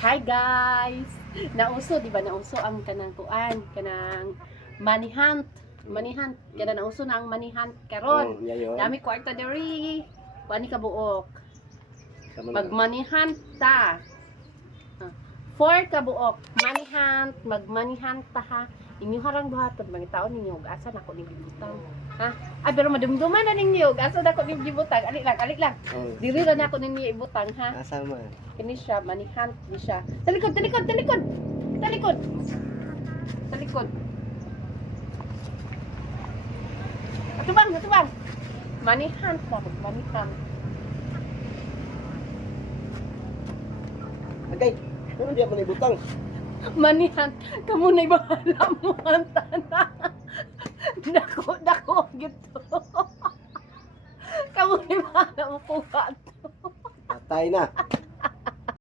Hi guys! Nauso, di ba nauso ang kanang kuan, kanang money hunt. Money hunt, kada nauso na ang money hunt karon. Yayon. Dami kwarta diri. Kuan ni kabuok. Sama Mag na. money hunt ta. 4 kabuok, money hunt, mag money hunt ta ha. Inyo harang buhaton mga taon ninyo ug asa nako ni gibutang. Ha? Ay pero madumduman na ninyo ug asa nako ni gibutang. Ali lang. Oh. Diri ra nako ninyo ibutang ha. Asama. Kini siya, manihunt ni siya. Talikod, talikod, talikod! Talikod! Talikod. Atubang, atubang! Manihunt na, manihunt. Agay. Ano di ako ibutang? Manihunt. Kamu na'y bahala mo ang tana. Dako, gito. Kamu na'y bahala mo kuha to. Patay na.